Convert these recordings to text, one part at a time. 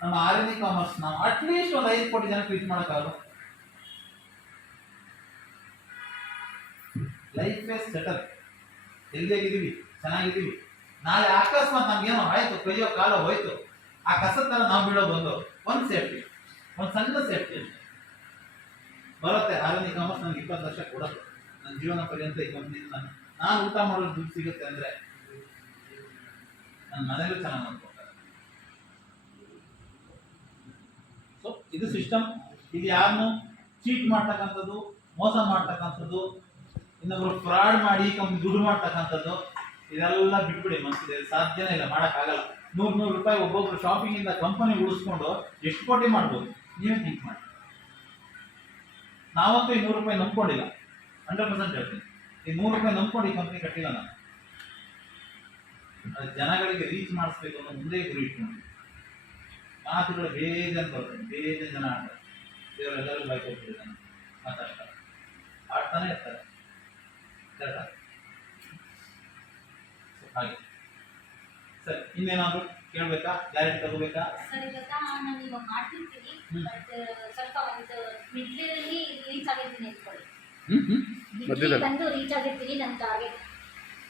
ನಮ್ಮ RN commerce ನಾವು at least ಒಂದು 5 ಕೋಟಿ ಜನಕ್ಕೆ ರೀಚ್ ಮಾಡೋಕ್ಕಾಗಲ್ಲ. ಲೈಫ್ ಇಸ್ ಸೆಟಲ್, ಎಲ್ಲಿದ್ದೀವಿ ಚೆನ್ನಾಗಿದ್ದೀವಿ. ನಾಳೆ ಅಕಸ್ಮಾತ್ ನಮ್ಗೇನೋ ಆಯ್ತು, ಕೈಯೋ ಕಾಲೋ ಹೋಯ್ತು, ಆ ಕಸದ ತರ ನಾವು ಬೀಳೋ ಬಂದು ಒಂದು ಸೇಫ್ಟಿ, ಒಂದು ಸಣ್ಣ ಸೇಫ್ಟಿ ಬರುತ್ತೆ. ಆರ್ಎನ್ ಕಾಮರ್ಸ್ ನನಗೆ 20 ವರ್ಷ ಕೊಡುತ್ತೆ. ನನ್ನ ಜೀವನ ಪರ್ಯಂತ ಈ ಕಂಪ್ನಿ ನಾನು ಊಟ ಮಾಡೋದು ದುಡ್ಡು ಸಿಗುತ್ತೆ ಅಂದ್ರೆ ನನ್ನ ಮನೇಲೂ ಚೆನ್ನಾಗಿ ನೋಡ್ಕೊಳ್ತಾರೆ. ಸೊ ಇದು ಸಿಸ್ಟಮ್. ಇದು ಯಾರನ್ನು ಚೀಟ್ ಮಾಡ್ತಕ್ಕಂಥದ್ದು, ಮೋಸ ಮಾಡ್ತಕ್ಕಂಥದ್ದು, ಇನ್ನೊಬ್ರು ಫ್ರಾಡ್ ಮಾಡಿ ಕಂಪ್ನಿ ದುಡ್ಡು ಮಾಡ್ತಕ್ಕಂಥದ್ದು, ಇದೆಲ್ಲ ಬಿಟ್ಬಿಡಿ. ಮನಸ್ಸಿದೆ ಸಾಧ್ಯನೇ ಇಲ್ಲ, ಮಾಡೋಕ್ಕಾಗಲ್ಲ. 100 ರೂಪಾಯಿ ಒಬ್ಬೊಬ್ರು ಶಾಪಿಂಗ್ ಇಂದ ಕಂಪನಿ ಉಳಿಸ್ಕೊಂಡು ಎಷ್ಟು ಕೋಟಿ ಮಾಡ್ಬೋದು ನೀವೇ ಥಿಂಕ್ ಮಾಡಿ. ನಾವಂತೂ ಈ 100 ರೂಪಾಯಿ ನಂಬ್ಕೊಂಡಿಲ್ಲ, 100% ಹೇಳ್ತೀನಿ. ಈ 100 ರೂಪಾಯಿ ನಂಬ್ಕೊಂಡು ಈ ಕಂಪ್ನಿ ಕಟ್ಟಿಲ್ಲ ನಾನು. ಜನಗಳಿಗೆ ರೀಚ್ ಮಾಡಿಸ್ಬೇಕು ಅನ್ನೋ ಮುಂದೆ ಗುರಿ ಇಟ್ಕೊಂಡು ಮಾತುಗಳು ಬೇಜಾನ್ ಬರ್ತದೆ, ಬೇಜಾನ್ ಜನ ಆಡ್ತಾರೆ. ದೇವರೆಲ್ಲರೂ ಬಾಯ್ತು ಹೋಗ್ತಿದ್ದಾನೆ, ಮಾತಾಡ್ತಾರೆ, ಆಡ್ತಾನೆ ಇರ್ತಾರೆ. ಹಾಗೆ ಸರ್, ಇನ್ನೇನಾದ್ರು ಕೇಳ್ಬೇಕಾ, ಕ್ಲಾರಿಟಿ ತಗೋಬೇಕಾ? ಸರ್ ಇವಾಗ ನಾನು ಇವಾಗ ಮಾಡ್ತಿರ್ತೀನಿ, ಬಟ್ ಸ್ವಲ್ಪ ಒಂದು ಮಿಡ್ಲಲ್ಲಿ ರೀಚ್ ಆಗಿರ್ತೀನಿ ಅಂದ್ಕೊಳ್ಳಿ. ಬಂದು ರೀಚ್ ಆಗಿರ್ತೀನಿ ನನ್ನ ಟಾರ್ಗೆಟ್.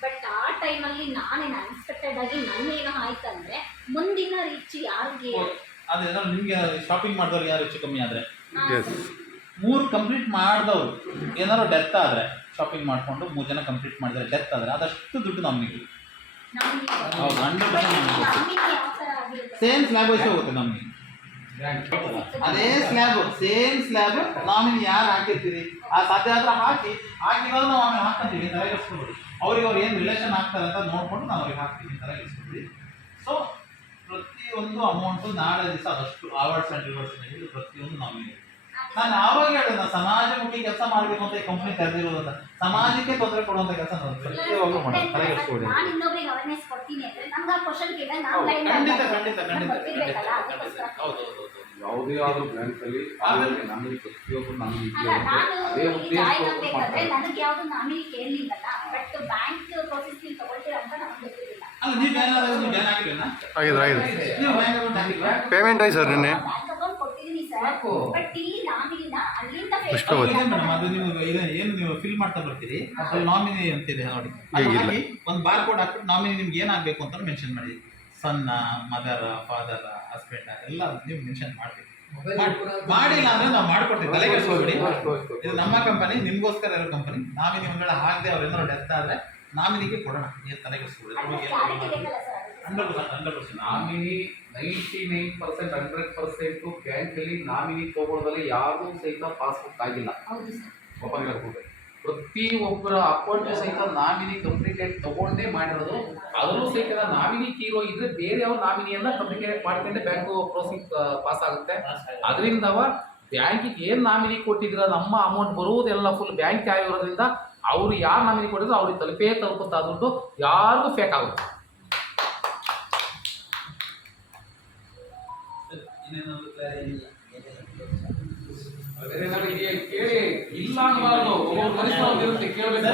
ಬಟ್ ಆ ಟೈಮಲ್ಲಿ ನಾನೇನು ಅನ್ಎಕ್ಸ್ಪೆಕ್ಟೆಡ್ ಆಗಿ ನನ್ನೇನೋ ಆಯ್ತಂದ್ರೆ ಮುಂದಿನ ರೀಚ್ ಯಾರಿಗೆ ಅದೇ ನಿಮ್ಗೆ ಶಾಪಿಂಗ್ ಮಾಡಿದವ್ರು ಯಾರು ಹೆಚ್ಚು ಕಮ್ಮಿ ಆದ್ರೆ 3 ಕಂಪ್ಲೀಟ್ ಮಾಡಿದವರು ಏನಾದ್ರು ಡೆತ್ ಆದ್ರೆ, ಶಾಪಿಂಗ್ ಮಾಡಿಕೊಂಡು 3 ಜನ ಕಂಪ್ಲೀಟ್ ಮಾಡಿದ್ರೆ ಡೆತ್ ಆದರೆ ಅದಷ್ಟು ದುಡ್ಡು ನಮಗೆ ಹೌದು 100% ಸೇಮ್ ಸ್ಲ್ಯಾಬ್ ವೈಸ್ ಹೋಗುತ್ತೆ ನಮಗೆ. ಅದೇ ಸ್ಲ್ಯಾಬ್, ಸೇಮ್ ಸ್ಲ್ಯಾಬ್ ನಾಮಿನಿ ಯಾರು ಹಾಕಿರ್ತೀರಿ ಆ ಸಾಧ್ಯ ಆದ್ರೆ ಹಾಕಿರೋದು ನಾವು ಆಮೇಲೆ ಹಾಕ್ಕೊಂತೀವಿ, ತಲೆಗೆಡಿಸ್ಕೊಬಿಡಿ. ಅವ್ರಿಗೆ ಅವ್ರು ಏನು ರಿಲೇಷನ್ ಆಗ್ತಾರೆ ಅಂತ ನೋಡ್ಕೊಂಡು ನಾವು ಅವ್ರಿಗೆ ಹಾಕ್ತೀವಿ, ತಲೆಗೆಡಿಸ್ಕೊಬಿಡಿ. ಸೊ ಪ್ರತಿಯೊಂದು ಅಮೌಂಟು ನಾಳೆ ದಿವಸ ಅದಷ್ಟು ಅವಾರ್ಡ್ಸ್ ಆ್ಯಂಡ್ ರಿವಾರ್ಡ್ಸ್ ಹಿಡಿದು ಪ್ರತಿಯೊಂದು ನಾಮಿನಿ. ನಾನು ಆವಾಗ ಹೇಳಿದೆ, ನಾನು ಸಮಾಜಮುಖಿ ಕೆಲಸ ಮಾಡಬೇಕು ಅಂತ ಈ ಕಂಪ್ನಿ ತೆರೆದಿರೋದು ಅಂತ. ಸಮಾಜಕ್ಕೆ ತೊಂದರೆ ಕೊಡುವಂತ ಕೆಲಸ ಪ್ರತಿಯೊಬ್ಬರು ಮಾಡೋದು, ತಲೆಗೆಡಿಸ್ಕೊಬಿಡಿ. ಖಂಡಿತ ಖಂಡಿತ ಖಂಡಿತ ಹೌದು. ಯಾವುದೇ ಆದ್ರೂ ಬ್ಯಾಂಕ್ ಅಲ್ಲಿ ನಮಗೆ ಪ್ರತಿಯೊಬ್ಬರು ನಮಗೆ ನನಗೆ ಯಾವ್ದು ನಾಮಿನಿ ಕೇಳಲಿಲ್ಲಲ್ಲ, ಬಟ್ ಬ್ಯಾಂಕ್ ಪ್ರೊಸೆಸ್ ನೀವು ತಗೊಳ್ತೀರಾ ಅಂತ ನಮ್ಗೆ ಗೊತ್ತಿರಲಿಲ್ಲ. ಪೇಮೆಂಟ್ ಆಯ್ತು ಸರ್ ನಿನ್ನೆ ಬ್ಯಾಂಕ್ ಅಕೌಂಟ್ ಕೊಟ್ಟಿದ್ದೀನಿ ಸರ್, ಬಟ್ ಇಲ್ಲಿ ನಾಮಿನಿನ ಅಲ್ಲಿಂದ ಅದು ನೀವು ಏನು ನೀವು ಫಿಲ್ ಮಾಡ್ತಾ ಬರ್ತೀರಿ, ಅದ್ರಲ್ಲಿ ನಾಮಿನಿ ಅಂತಿದೆ ನೋಡಿ, ಹಾಕಿ ಒಂದು ಬಾರ್ ಕೋಡ್ ಹಾಕ್ಬಿಟ್ಟು ನಾಮಿನಿ ನಿಮ್ಗೆ ಏನಾಗಬೇಕು ಅಂತ ಮೆನ್ಷನ್ ಮಾಡಿ. ಸನ್ನ, ಮದರ್, ಫಾದರ್, ಹಸ್ಬೆಂಡ್ ಎಲ್ಲ ನೀವು ಮೆನ್ಷನ್ ಮಾಡಬೇಕು. ಮಾಡಿಲ್ಲ ಅಂದ್ರೆ ನಾವು ಮಾಡ್ಕೊಡ್ತೀವಿ, ತಲೆಗೆಡಿಸ್ಕೊಬೇಡಿ. ಇದು ನಮ್ಮ ಕಂಪನಿ, ನಿಮ್ಗೋಸ್ಕರ ಇರೋ ಕಂಪನಿ. ನಾಮಿನಿ ಒಂದ್ವೇಳೆ ಆಗದೆ ಅವ್ರು ಏನಾದ್ರು ಡೆತ್ ಆದ್ರೆ ನಾಮಿನಿಗೆ ಕೊಡೋಣ, ಏನು ತಲೆಗೆಡಿಸ್ಕೊಬೇಡಿ. 100% ನಾಮಿನಿ 99% 100% ಬ್ಯಾಂಕ್ ಅಲ್ಲಿ ನಾಮಿನಿ ತಗೊಳ್ಳೋದ್ರಲ್ಲಿ ಯಾರಿಗೂ ಸಹಿತ ಪಾಸ್ಬುಕ್ ಆಗಿಲ್ಲ. ಓಪನ್ ಹೇಳ್ಬೋದು, ಪ್ರತಿಯೊಬ್ಬರ ಅಕೌಂಟ್ ಸಹಿತ ನಾಮಿನಿ ಕಂಪ್ಲೀಟೆಡ್ ತಗೊಂಡೇ ಮಾಡಿರೋದು. ಅದರಲ್ಲೂ ಸಹಿತ ನಾಮಿನಿ ಕೀರೋ ಇದ್ರೆ ಬೇರೆ ಯಾವ ನಾಮಿನಿಯನ್ನ ಕಂಪ್ಲೀಟೆಡ್ ಮಾಡ್ಕೊಂಡೆ ಬ್ಯಾಂಕು ಪ್ರೋಸೆಸ್ ಪಾಸ್ ಆಗುತ್ತೆ. ಅದರಿಂದ ಬ್ಯಾಂಕಿಗೆ ಏನು ನಾಮಿನಿ ಕೊಟ್ಟಿದ್ರ ನಮ್ಮ ಅಮೌಂಟ್ ಬರುವುದೆಲ್ಲ ಫುಲ್ ಬ್ಯಾಂಕ್ ಆಗಿರೋದ್ರಿಂದ ಅವ್ರು ಯಾರು ನಾಮಿನಿ ಕೊಟ್ಟಿದ್ರು ಅವ್ರಿಗೆ ತಲುಪುತ್ತಾ ದುಡ್ಡು ಯಾರಿಗೂ ಫೇಕ್ ಆಗುತ್ತೆ. ಕೇಳಿ ಇಲ್ಲ ಅನ್ನಬಾರದು, ಒಬ್ಬೊಬ್ಬರು ಮನುಷ್ಯ ಕೇಳಬೇಕು.